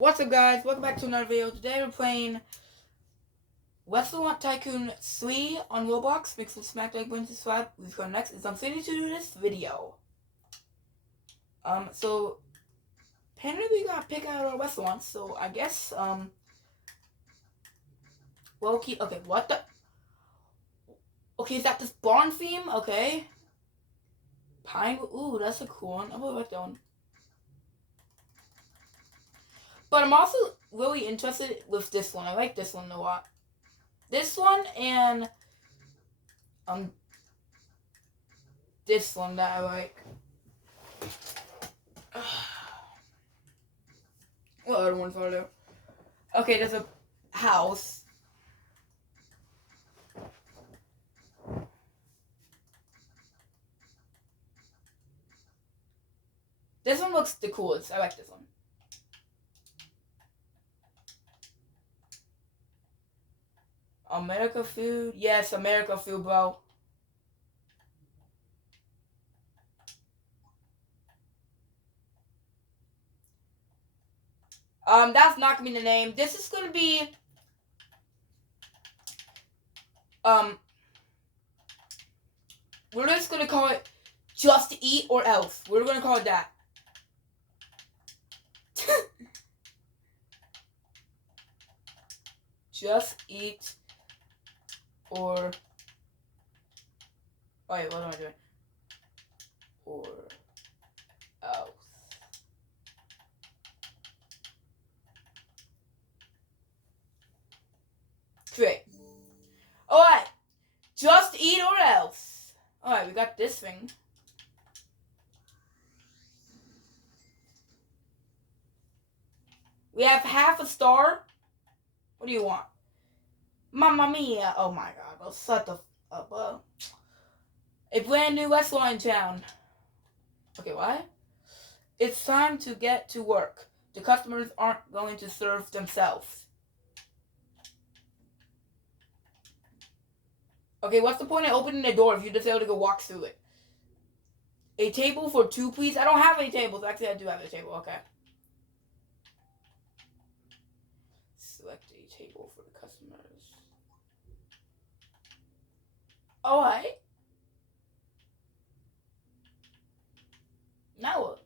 What's up, guys? Welcome back to another video. Today we're playing Restaurant Tycoon 3 on Roblox. Make sure to smack the like button, subscribe. We've got next is I'm finished to do this video. So apparently we gotta pick out our restaurants. So I guess well, okay, what the? Okay, is that this barn theme? Okay, pine. Ooh, that's a cool one. I'm gonna like that one. But I'm also really interested with this one. I like this one a lot. This one and this one that I like. What other ones are there? Okay, there's a house. This one looks the coolest. I like this one. America food? Yes, America food, bro. That's not gonna be the name. This is gonna be we're just gonna call it Just Eat or Else. We're gonna call it that. Just Eat or wait, what am I doing? Or else. Great. Alright. Just Eat or Else. Alright, we got this thing. We have half a star. What do you want? Mamma mia. Oh my god. Oh, shut the up. A brand new restaurant in town. Okay, what? It's time to get to work. The customers aren't going to serve themselves. Okay, what's the point of opening the door if you're just able to go walk through it? A table for two, please? I don't have any tables. Actually, I do have a table. Okay. Select a table for the customers. Alright. Now what?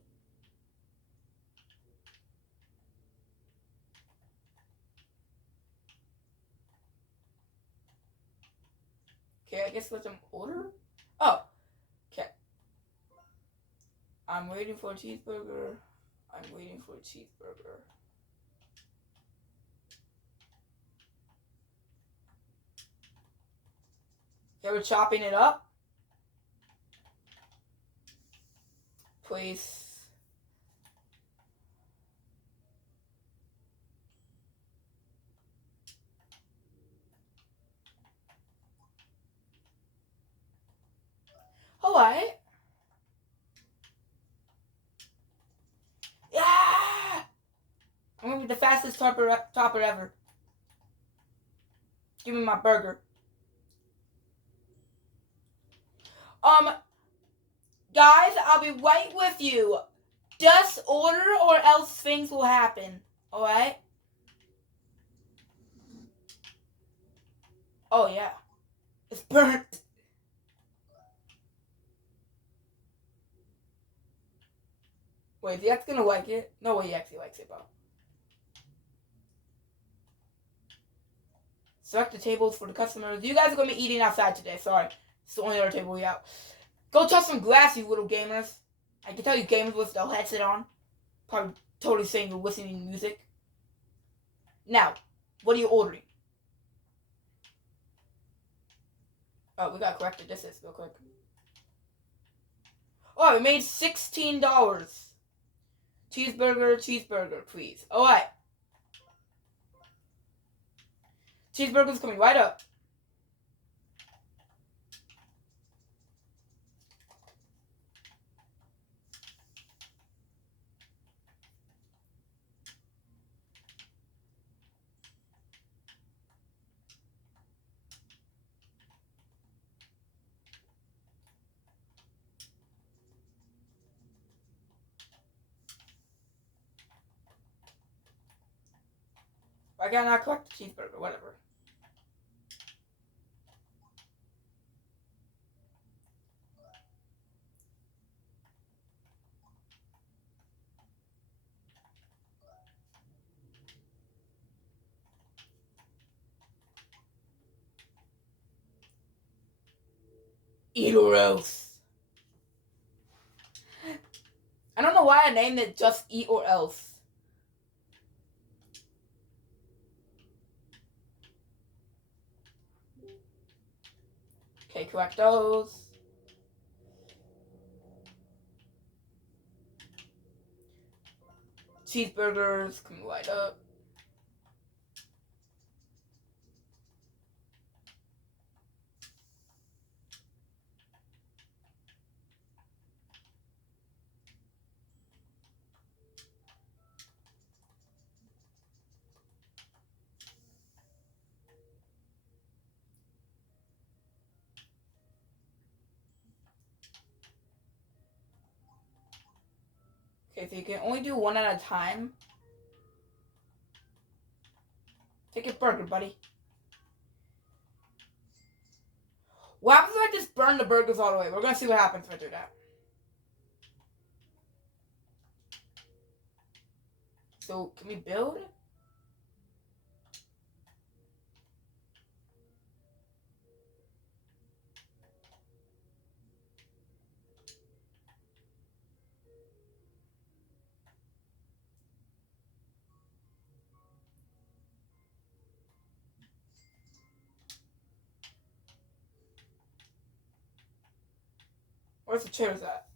Okay, I guess let them order? Oh. Okay. I'm waiting for a cheeseburger. I'm waiting for a cheeseburger. Okay, we're chopping it up. Please. Alright. Yeah! I'm gonna be the fastest topper ever. Give me my burger. Guys, I'll be right with you. Just order or else things will happen. Alright? Oh, yeah. It's burnt. Wait, is he actually gonna like it? No way he actually likes it, bro. Select the tables for the customers. You guys are gonna be eating outside today. Sorry. It's the only other table we have. Go touch some grass, you little gamers. I can tell you gamers with the headset on. Probably totally saying you're listening to music. Now, what are you ordering? Oh, we gotta correct the distance real quick. Oh, we made $16. Cheeseburger, please. Alright. Cheeseburger's coming right up. Why can't I collect the cheeseburger? Whatever. Eat or else. I don't know why I named it just Eat or Else. Okay, collect those. Cheeseburgers, come right up. Okay, so you can only do one at a time. Take a burger, buddy. What happens if I just burn the burgers all the way? We're gonna see what happens if I do that. So, can we build? Where's the chairs at?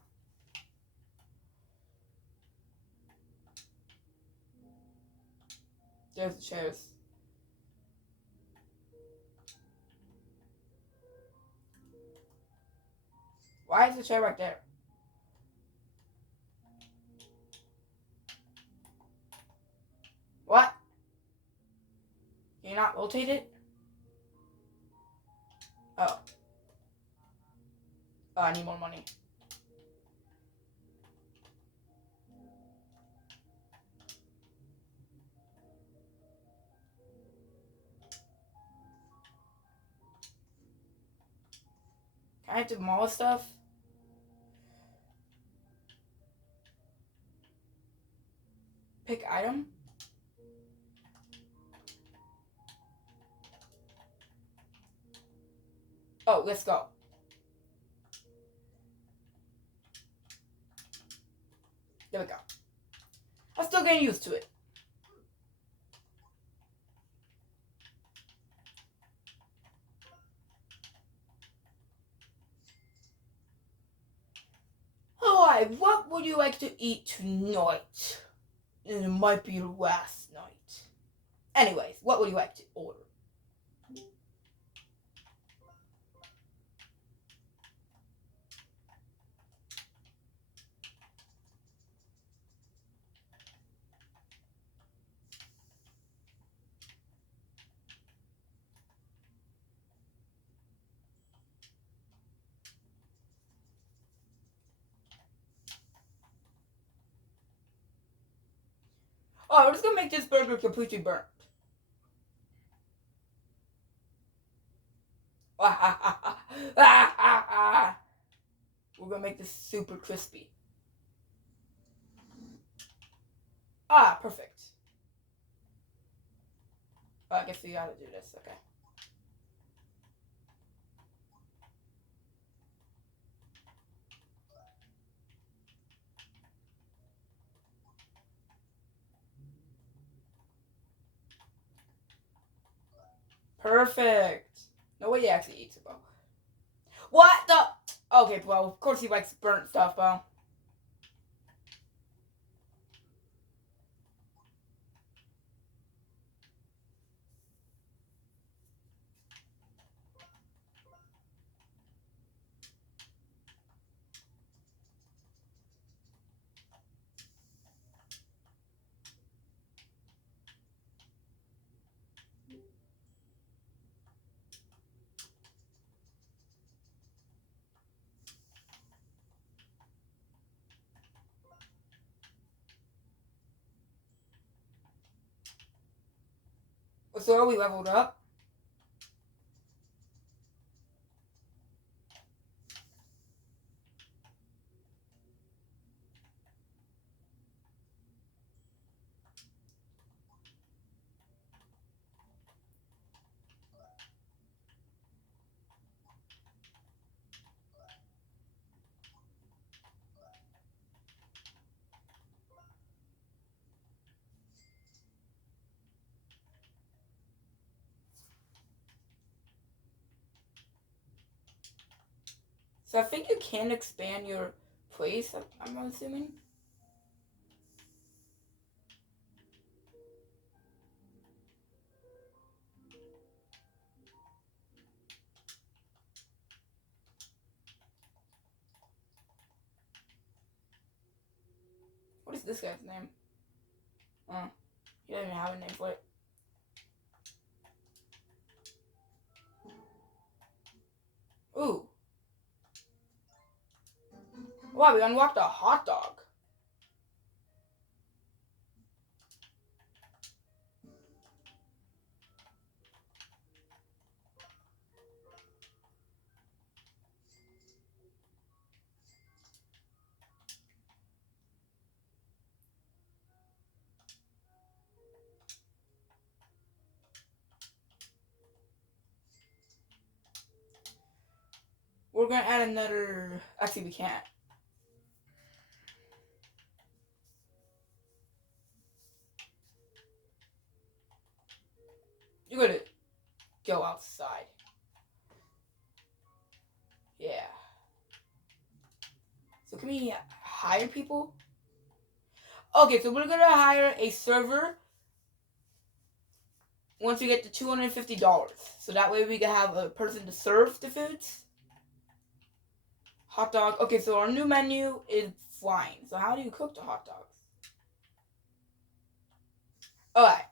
There's the chairs. Why is the chair right there? What? Can you not rotate it? Oh. Oh, I need more money. Can I demolish stuff? Pick item? Oh, let's go. There we go. I'm still getting used to it. Alright, what would you like to eat tonight? And it might be the last night. Anyways, what would you like to order? Oh, we're just gonna make this burger completely burnt. We're gonna make this super crispy. Ah, perfect. Oh, I guess we gotta do this, okay. Perfect. No way he actually eats it, bro. What the? Okay, bro. Of course he likes burnt stuff, bro. So are we leveled up? So I think you can expand your place, I'm assuming. What is this guy's name? He doesn't even have a name for it. Ooh. Wow, we unlocked a hot dog. We're gonna add another. Actually, we can't. You're gonna go outside. Yeah. So can we hire people? Okay, so we're gonna hire a server once we get to $250. So that way we can have a person to serve the foods. Hot dog. Okay, so our new menu is flying. So how do you cook the hot dogs? Alright.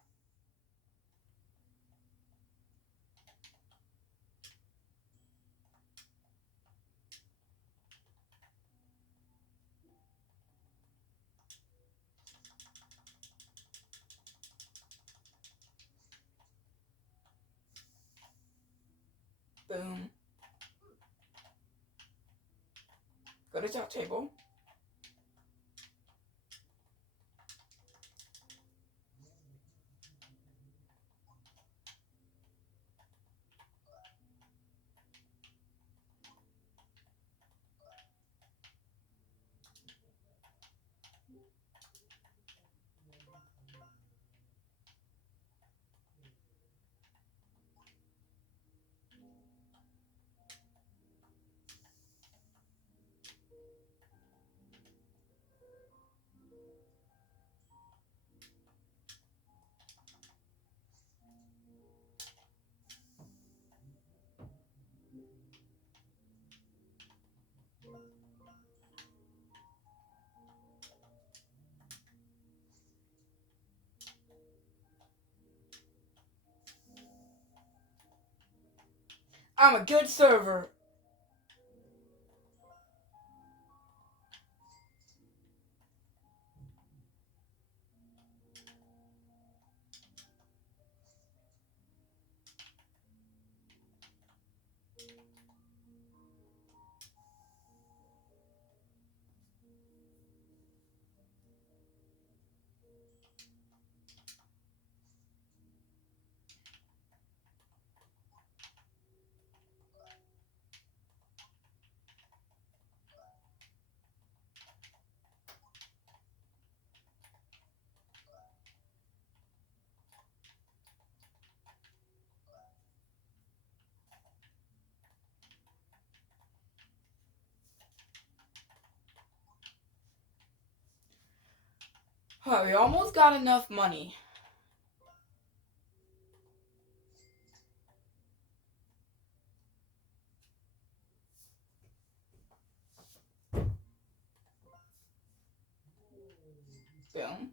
Boom. Go to top table. I'm a good server. We almost got enough money. Boom.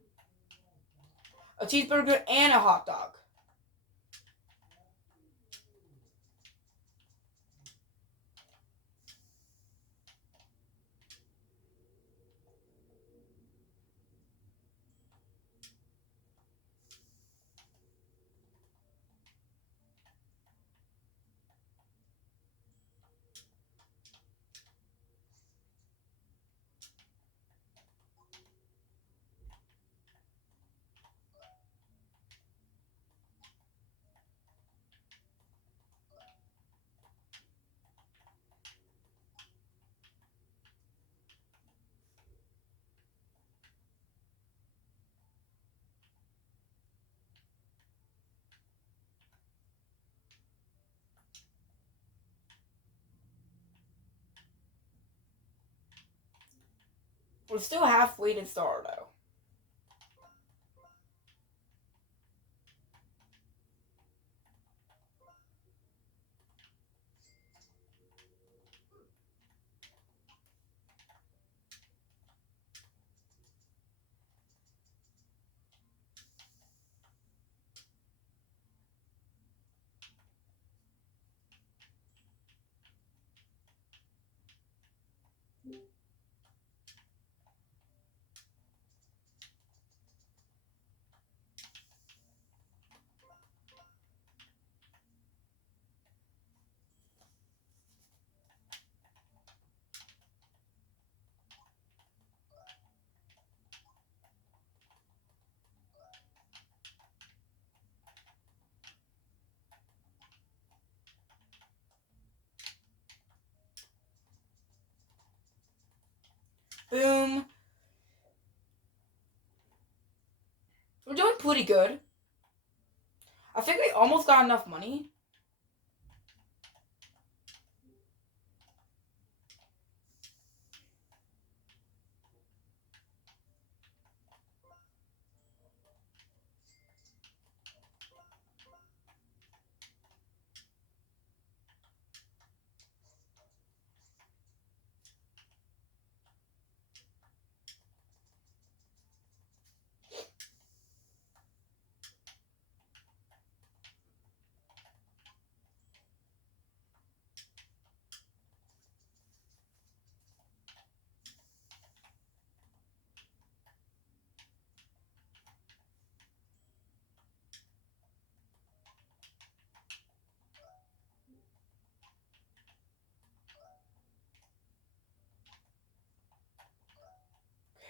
A cheeseburger and a hot dog. We're still halfway to star though. Boom. We're doing pretty good. I think we almost got enough money.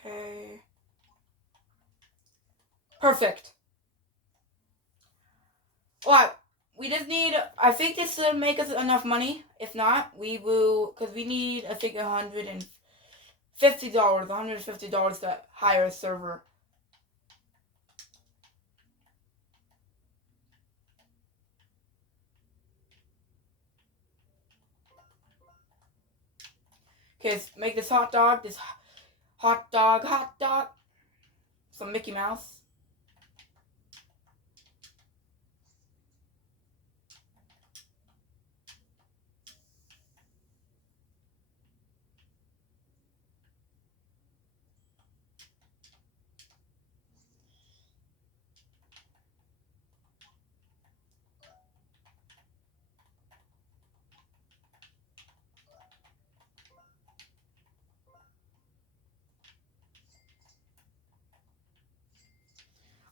Okay. Perfect. Alright. We just need, I think this will make us enough money. If not, we will, because we need, I think, $150 to hire a server. Okay, let's make this hot dog, hot dog. Some Mickey Mouse.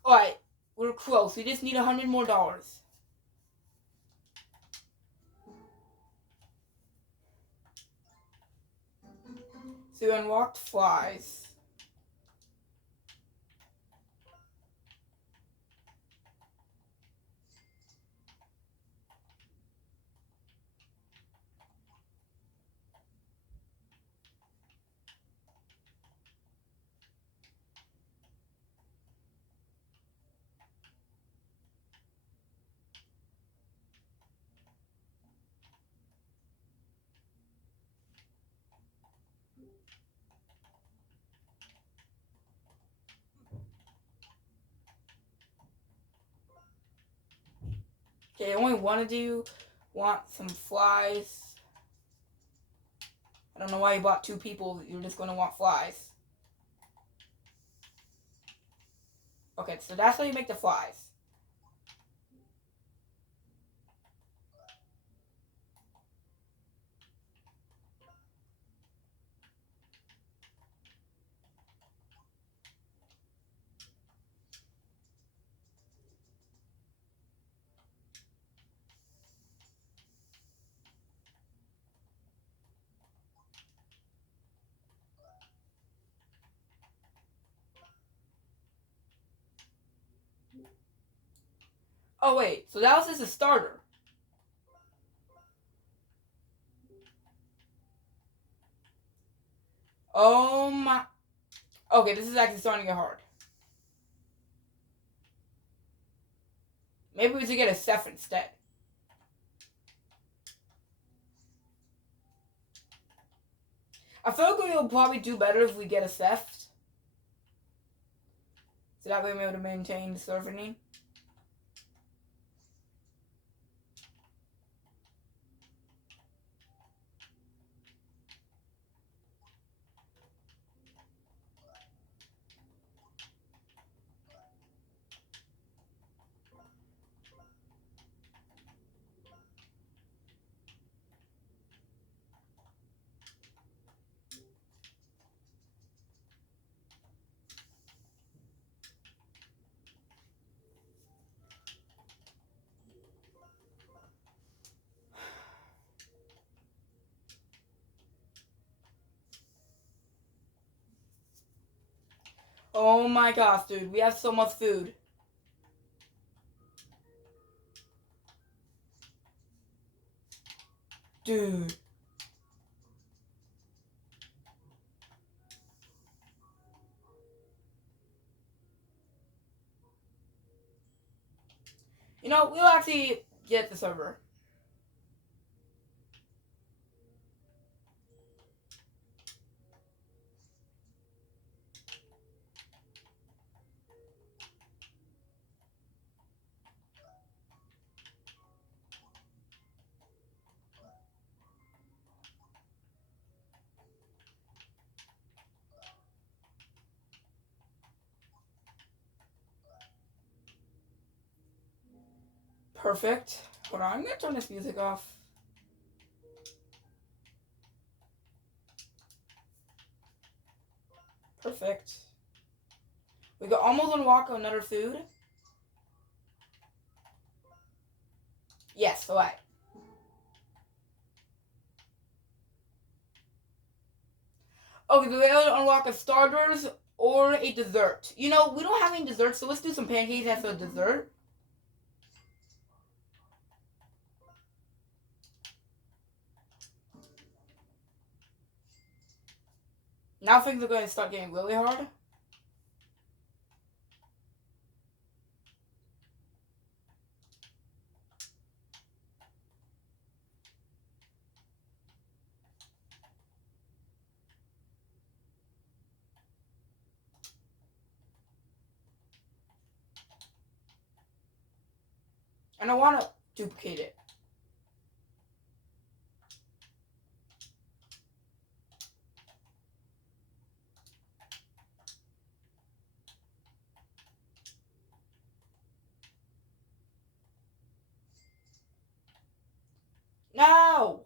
Alright, we're close. We just need $100 more. So we unlocked flies. Okay, only one of you want some flies. I don't know why you bought 2 people. You're just going to want flies. Okay, so that's how you make the flies. Oh, wait. So that was just a starter. Oh, my. Okay, this is actually starting to get hard. Maybe we should get a Ceph instead. I feel like we'll probably do better if we get a theft. So that way we'll be able to maintain the server name. Oh my gosh, dude. We have so much food. Dude. You know, we'll actually get the server. Perfect. Hold on, I'm gonna turn this music off. Perfect. We got almost unlock another food. Yes, alright. Okay, do we unlock a starters or a dessert? You know, we don't have any desserts, so let's do some pancakes as a dessert. Now things are going to start getting really hard. And I want to duplicate it. No!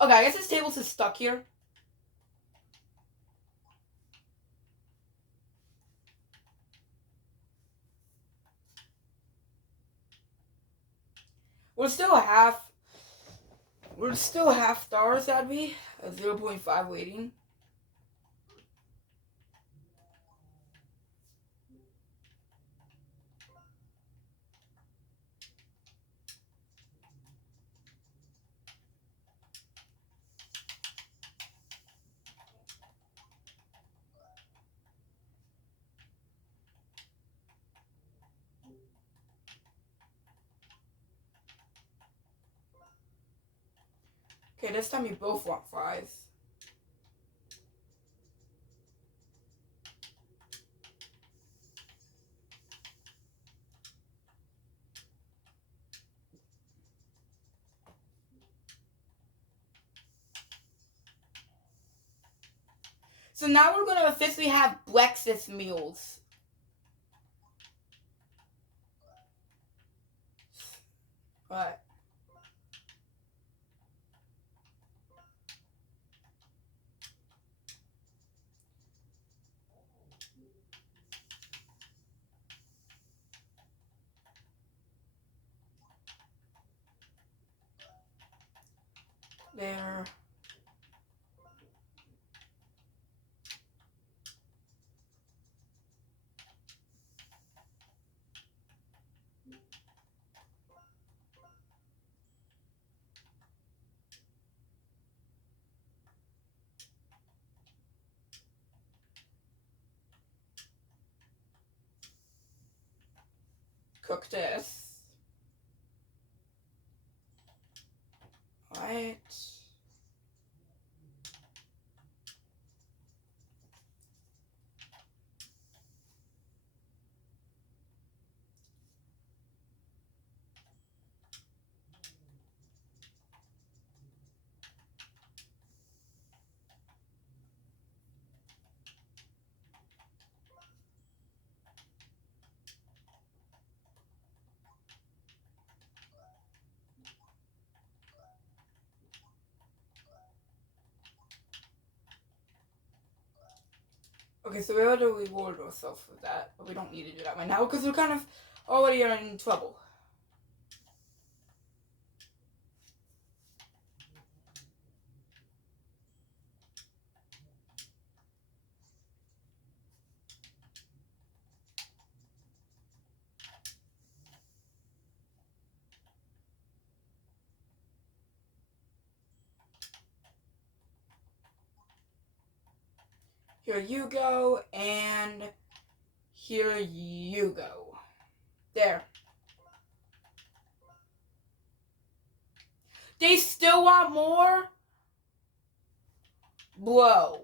Okay, I guess this table's just stuck here. We're still half stars, that'd be. A 0.5 waiting. Okay, this time you both want 5s. So now we're going to officially have breakfast meals. What? There. cook this. Alright. Okay, so we ought to reward ourselves for that, but we don't need to do that right now because we're kind of already in trouble. Here you go, and here you go. There. They still want more? Whoa.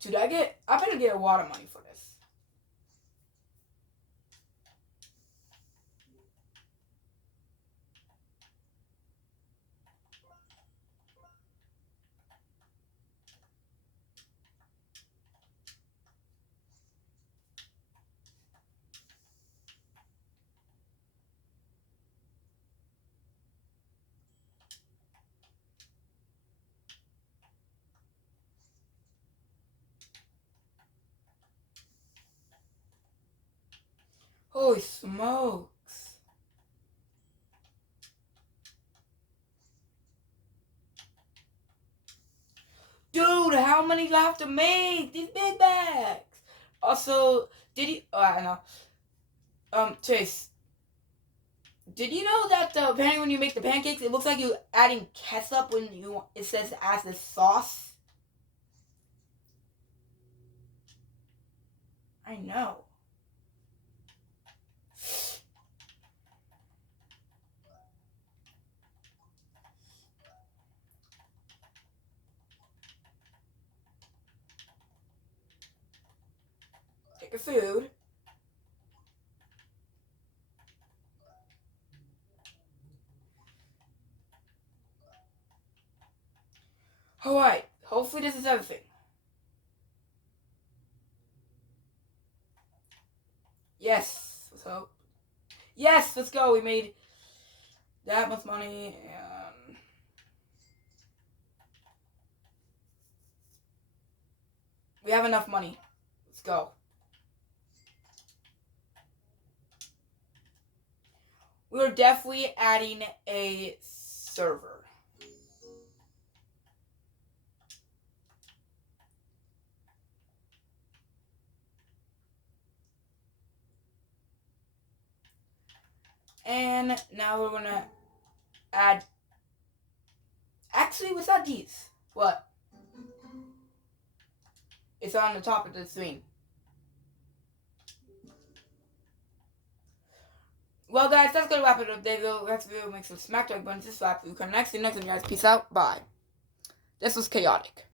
Dude, I better get a lot of money for this. Holy smokes. Dude, how many do I have to make? These big bags. Also, did you... Oh, I know. Chase. Did you know that apparently when you make the pancakes, it looks like you're adding ketchup when it says as the sauce? I know. Take your food. Alright, hopefully this is everything. Yes, let's hope. Yes, let's go. We made that much money, and we have enough money. Let's go. We're definitely adding a server. And now we're gonna add... Actually, what's that these? What? It's on the top of the screen. Well, guys, that's gonna wrap it up. Next video, make some smack like buttons, subscribe. We can next time, guys. Peace out. Bye. This was chaotic.